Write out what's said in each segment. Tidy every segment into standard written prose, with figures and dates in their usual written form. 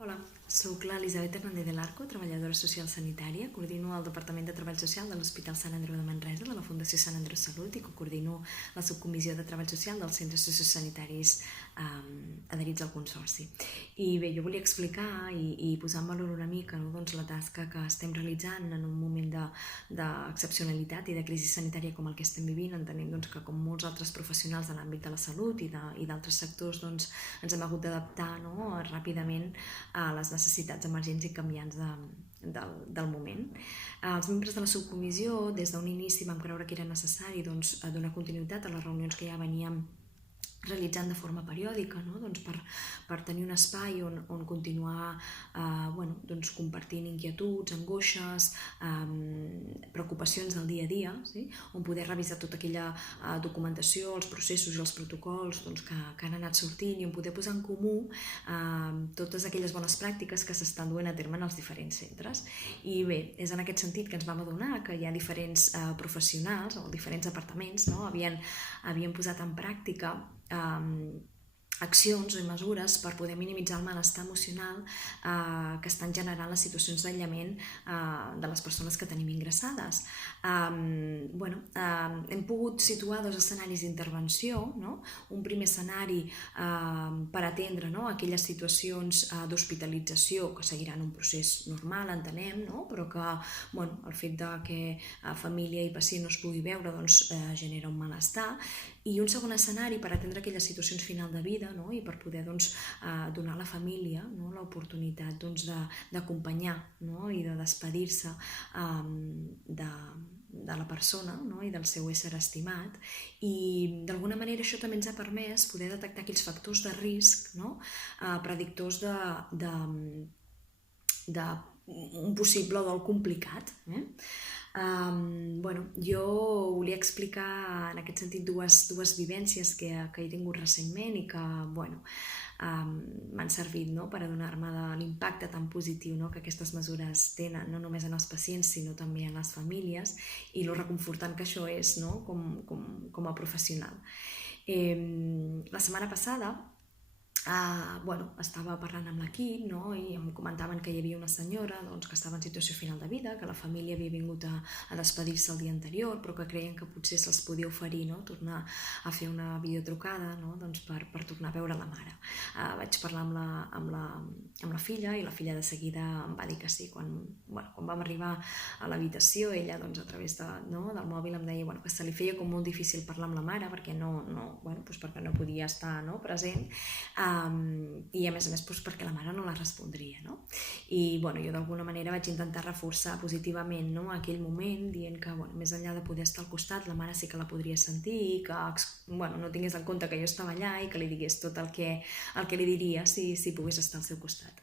Hola, soc l'Elisabet Hernández del Arco, treballadora social sanitària, coordino el Departament de Treball Social de l'Hospital Sant Andreu de Manresa, de la Fundació Sant Andreu Salut, i coordino la subcomissió de Treball Social dels centres sociosanitaris adherits al Consorci. I bé, jo volia explicar i posar en valor una mica la tasca que estem realitzant en un moment d'excepcionalitat i de crisi sanitària com el que estem vivint, entenent que com molts altres professionals de l'àmbit de la salut i d'altres sectors ens hem hagut d'adaptar ràpidament a les necessitats emergents i canviants del moment. Els membres de la subcomissió, des d'un inici vam creure que era necessari donar continuïtat a les reunions que ja veníem realitzant de forma periòdica, per tenir un espai on continuar compartint inquietuds, angoixes, preocupacions del dia a dia, on poder revisar tota aquella documentació, els processos i els protocols que han anat sortint i on poder posar en comú totes aquelles bones pràctiques que s'estan duent a terme en els diferents centres. I bé, és en aquest sentit que ens vam adonar que hi ha diferents professionals o diferents departaments havien posat en pràctica accions i mesures per poder minimitzar el malestar emocional que estan generant les situacions d'aïllament de les persones que tenim ingressades. Hem pogut situar dos escenaris d'intervenció, un primer escenari per atendre aquelles situacions d'hospitalització que seguiran un procés normal, entenem, però que el fet que família i pacient no es pugui veure genera un malestar, i un segon escenari per atendre aquelles situacions final de vida i per poder donar a la família l'oportunitat d'acompanyar i de despedir-se de la persona i del seu ésser estimat. I d'alguna manera això també ens ha permès poder detectar aquells factors de risc predictors d'un possible dol complicat. Jo volia explicar en aquest sentit dues vivències que he tingut recentment i que m'han servit per adonar-me de l'impacte tan positiu que aquestes mesures tenen, no només en els pacients sinó també en les famílies, i lo reconfortant que això és com a professional. La setmana passada estava parlant amb l'equip i em comentaven que hi havia una senyora que estava en situació final de vida, que la família havia vingut a despedir-se el dia anterior, però que creien que potser se'ls podia oferir tornar a fer una videotrucada per tornar a veure la mare. Vaig parlar amb la filla i la filla de seguida em va dir que sí. Quan vam arribar a l'habitació, ella a través del mòbil em deia que se li feia com molt difícil parlar amb la mare perquè perquè no podia estar present, i a més perquè la mare no la respondria. I jo d'alguna manera vaig intentar reforçar positivament aquell moment, dient que més enllà de poder estar al costat, la mare sí que la podria sentir i que no tingués en compte que jo estava allà i que li digués tot el que li diria si pogués estar al seu costat.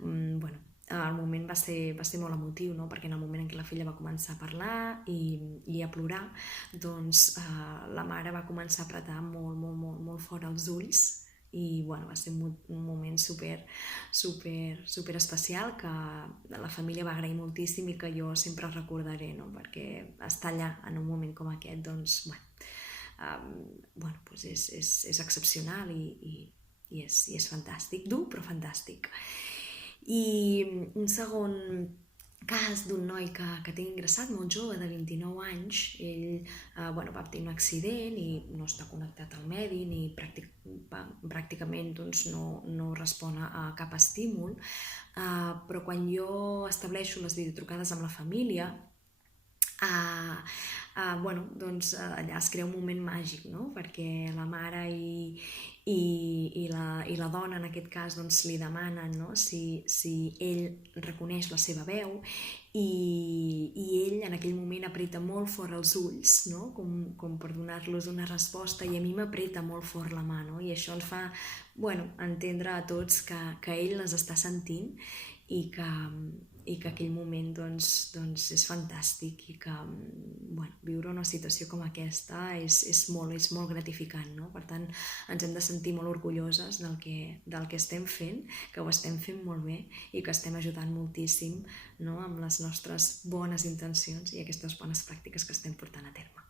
El moment va ser molt emotiu, perquè en el moment en què la filla va començar a parlar i a plorar, la mare va començar a apretar molt fort els ulls i va ser un moment super especial que la família va agrair moltíssim i que jo sempre recordaré, perquè estar allà en un moment com aquest és excepcional i és fantàstic, dur però fantàstic. I un segon cas d'un noi que té ingressat, molt jove, de 29 anys. Ell va tenir un accident i no està connectat al medi ni pràcticament no respon a cap estímul, però quan jo estableixo les videotrucades amb la família, allà es crea un moment màgic, perquè la mare i la dona en aquest cas li demanen si ell reconeix la seva veu, i ell en aquell moment apreta molt fort els ulls com per donar-los una resposta, i a mi m'apreta molt fort la mà, i això ens fa entendre a tots que ell les està sentint i que aquell moment és fantàstic, i que viure una situació com aquesta és molt gratificant. Per tant, ens hem de sentir molt orgulloses del que estem fent, que ho estem fent molt bé i que estem ajudant moltíssim amb les nostres bones intencions i aquestes bones pràctiques que estem portant a terme.